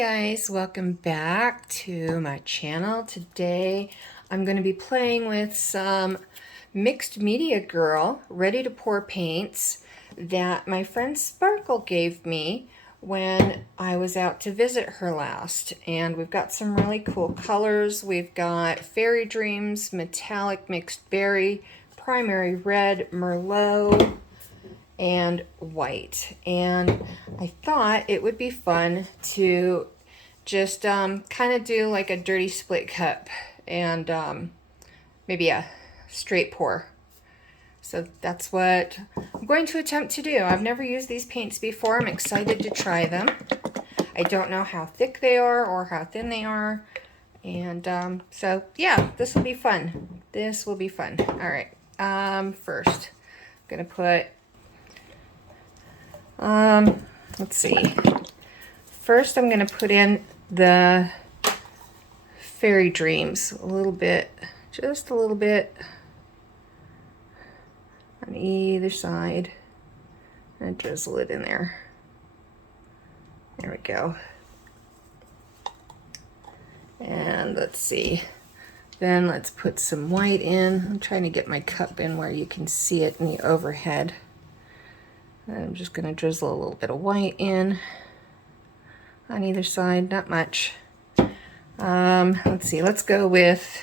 guys, welcome back to my channel. Today I'm going to be playing with some Mixed Media Girl ready to pour paints that my friend Sparkle gave me when I was out to visit her last. And we've got some really cool colors. We've got Fairy Dreams, Metallic Mixed Berry, Primary Red, Merlot, and white. And I thought it would be fun to just kind of do like a dirty split cup and maybe a straight pour. So that's what I'm going to attempt to do. I've never used these paints before. I'm excited to try them. I don't know how thick they are or how thin they are. And so yeah, this will be fun. This will be fun. All right. First, I'm going to put let's see. First, I'm going to put in the Fairy Dreams a little bit, just a little bit on either side, and drizzle it in there. There we go. And let's see. Then let's put some white in. I'm trying to get my cup in where you can see it in the overhead. I'm just going to drizzle a little bit of white in on either side, not much. Let's see, let's go with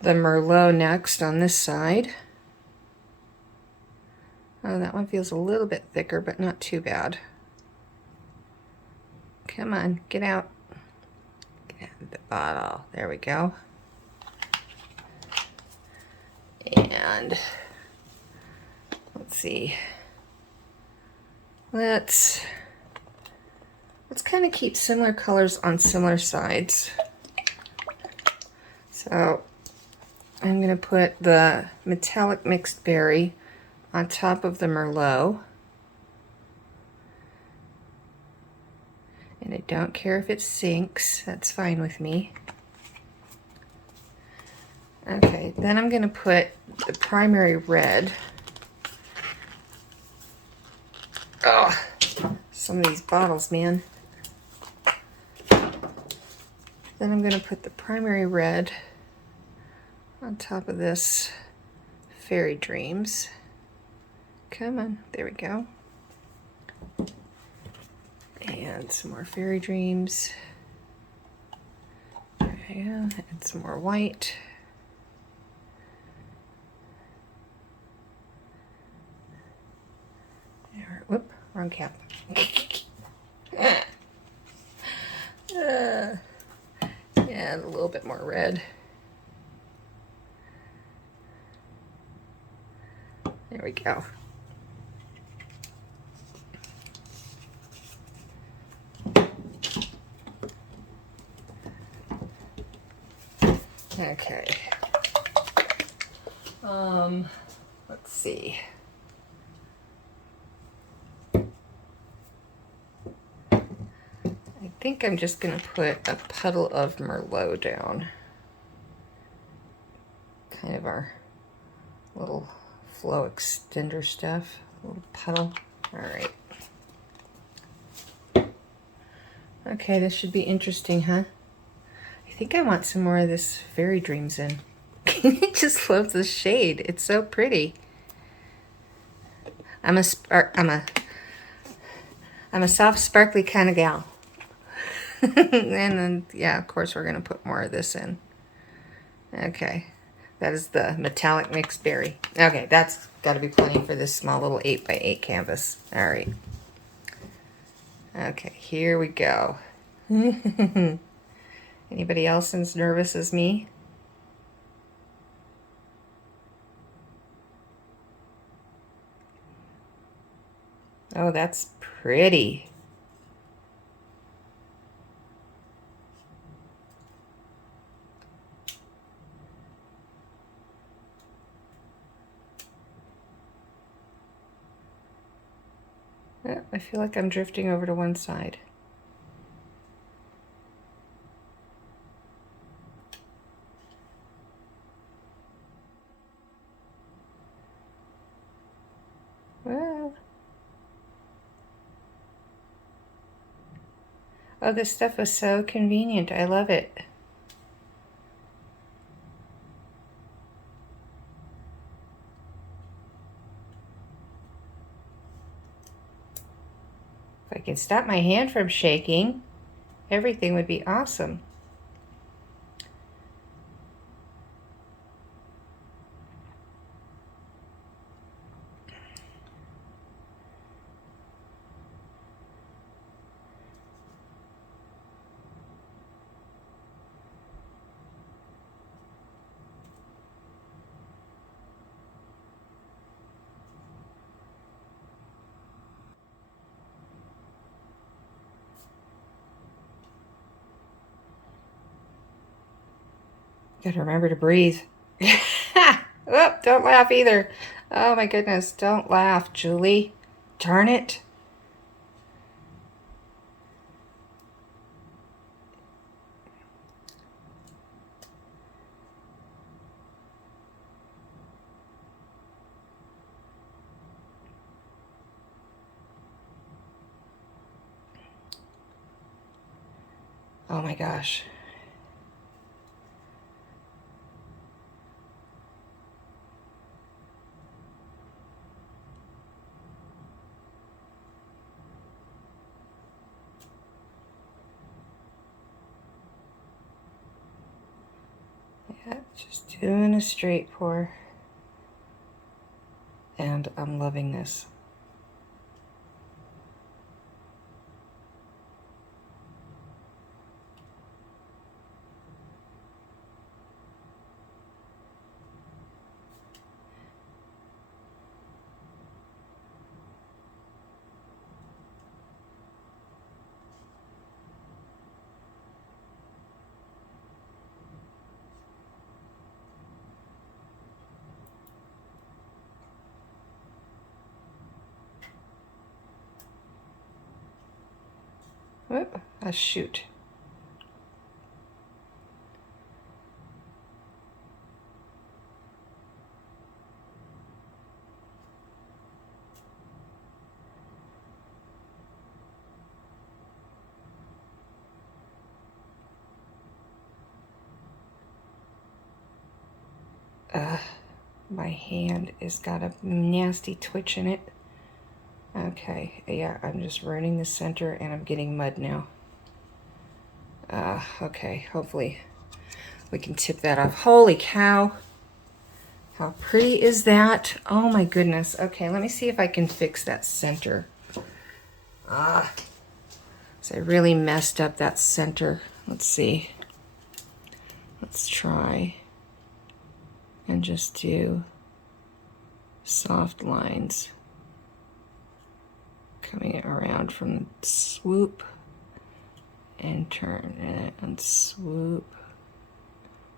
the Merlot next on this side. Oh, that one feels a little bit thicker, but not too bad. Come on, get out. Get out of the bottle. There we go. And let's see. Let's kind of keep similar colors on similar sides. So I'm going to put the Metallic Mixed Berry on top of the Merlot. And I don't care if it sinks, that's fine with me. Okay, then I'm going to put the Primary Red. Oh, some of these bottles, man. Then I'm going to put the Primary Red on top of this Fairy Dreams. Come on, there we go. And some more Fairy Dreams. There we go. And some more white. There, whoop, wrong cap. Yeah, a little bit more red. There we go. Okay. Let's see. I think I'm just going to put a puddle of Merlot down. Kind of our little flow extender stuff. A little puddle. All right. Okay, this should be interesting, huh? I think I want some more of this Fairy Dreams in. I just love the shade. It's so pretty. I'm a soft, sparkly kind of gal. And then, yeah, of course, we're going to put more of this in. Okay. That is the Metallic Mixed Berry. Okay, that's got to be plenty for this small little 8x8 canvas. All right. Okay, here we go. Anybody else as nervous as me? Oh, that's pretty. I feel like I'm drifting over to one side. Well, Oh, this stuff was so convenient. I love it. If I could stop my hand from shaking, everything would be awesome. Gotta remember to breathe. Oh, don't laugh either. Oh my goodness, don't laugh, Julie. Darn it. Oh my gosh. Yeah, just doing a straight pour. And I'm loving this. Whoop, shoot. My hand has got a nasty twitch in it. Okay, yeah, I'm just ruining the center and I'm getting mud now. Okay, hopefully we can tip that off. Holy cow. How pretty is that? Oh my goodness. Okay, let me see if I can fix that center. So I really messed up that center. Let's see. Let's try and just do soft lines coming around from the swoop and turn and swoop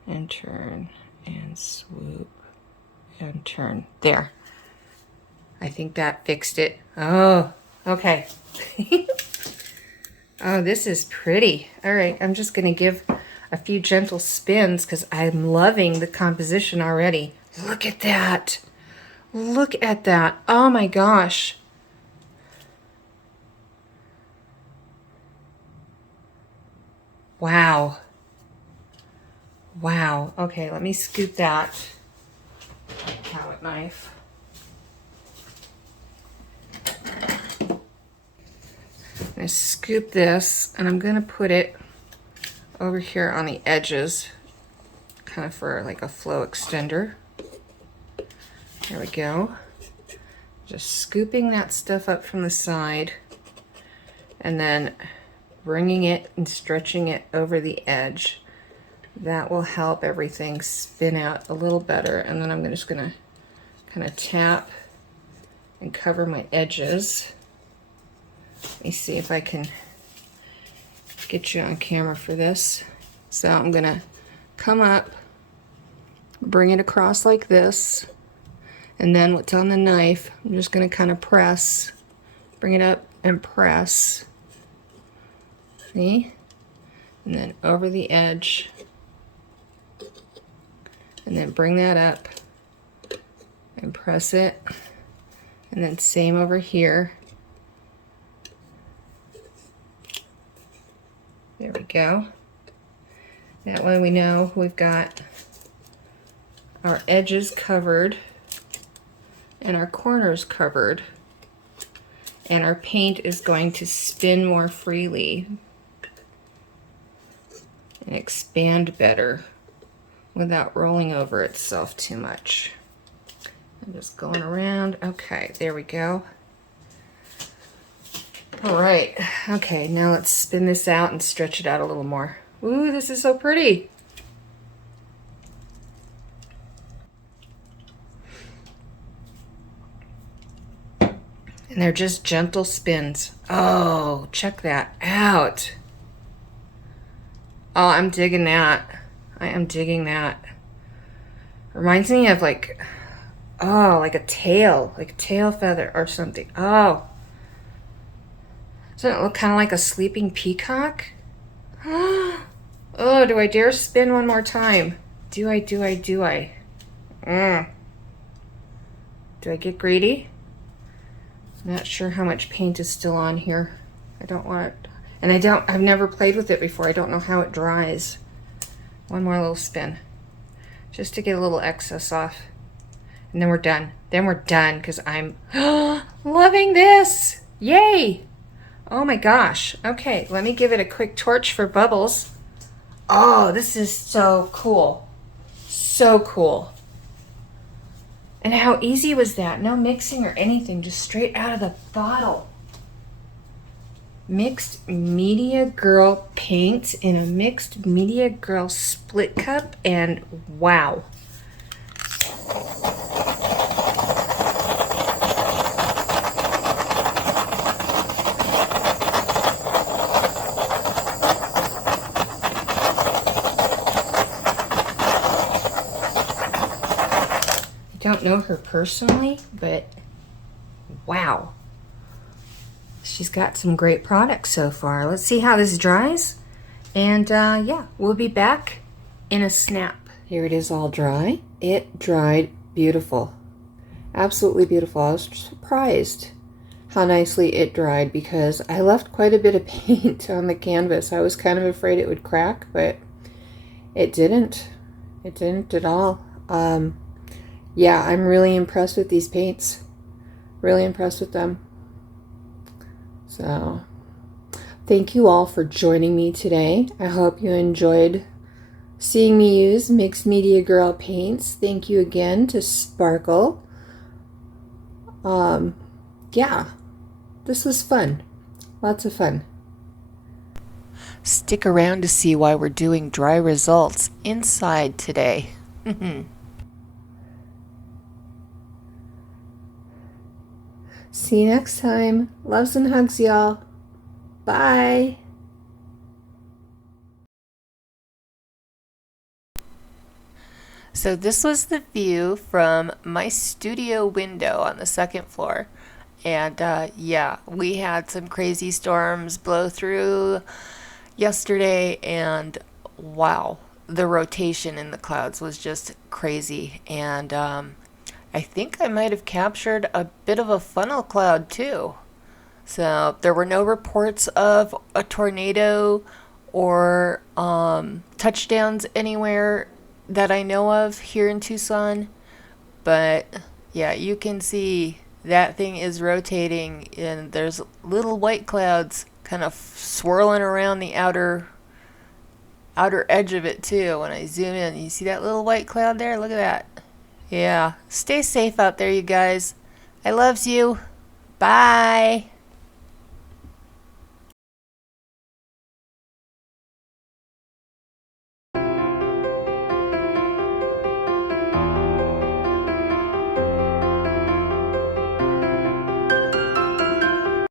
and turn and swoop and turn. There. I think that fixed it. Oh, okay. Oh, this is pretty. All right, I'm just going to give a few gentle spins because I'm loving the composition already. Look at that. Look at that. Oh my gosh. Wow. Wow. Okay, let me scoop that palette knife. I'm going to scoop this and I'm going to put it over here on the edges, kind of for like a flow extender. There we go. Just scooping that stuff up from the side and then bringing it and stretching it over the edge. That will help everything spin out a little better. And then I'm just going to kind of tap and cover my edges. Let me see if I can get you on camera for this. So I'm going to come up, bring it across like this, and then what's on the knife, I'm just going to kind of press, bring it up and press. See? And then over the edge. And then bring that up and press it. And then same over here. There we go. That way we know we've got our edges covered and our corners covered, and our paint is going to spin more freely and expand better without rolling over itself too much. I'm just going around. Okay, there we go. All right, okay, now let's spin this out and stretch it out a little more. Ooh, this is so pretty. And they're just gentle spins. Oh, check that out. Oh, I'm digging that. I am digging that. Reminds me of like a tail feather or something. Oh. Doesn't it look kind of like a sleeping peacock? Oh, do I dare spin one more time? Do I? Do I get greedy? I'm not sure how much paint is still on here. I don't want it. And I've never played with it before. I don't know how it dries. One more little spin. Just to get a little excess off. And then we're done. Then we're done because I'm loving this. Yay! Oh my gosh. Okay, let me give it a quick torch for bubbles. Oh, this is so cool. So cool. And how easy was that? No mixing or anything, just straight out of the bottle. Mixed Media Girl paints in a Mixed Media Girl split cup, and wow. Don't know her personally, but wow. She's got some great products so far. Let's see how this dries. And yeah, we'll be back in a snap. Here it is all dry. It dried beautiful. Absolutely beautiful. I was surprised how nicely it dried because I left quite a bit of paint on the canvas. I was kind of afraid it would crack, but it didn't. It didn't at all. Yeah, I'm really impressed with these paints. Really impressed with them. So, thank you all for joining me today. I hope you enjoyed seeing me use Mixed Media Girl paints. Thank you again to Sparkle. Yeah, this was fun. Lots of fun. Stick around to see why we're doing dry results inside today. See you next time. Loves and hugs, y'all. Bye. So this was the view from my studio window on the second floor. And yeah, we had some crazy storms blow through yesterday, and wow, the rotation in the clouds was just crazy. And I think I might have captured a bit of a funnel cloud too. So there were no reports of a tornado or touchdowns anywhere that I know of here in Tucson. But yeah, you can see that thing is rotating, and there's little white clouds kind of swirling around the outer edge of it too. When I zoom in, you see that little white cloud there? Look at that. Yeah, stay safe out there, you guys. I loves you. Bye.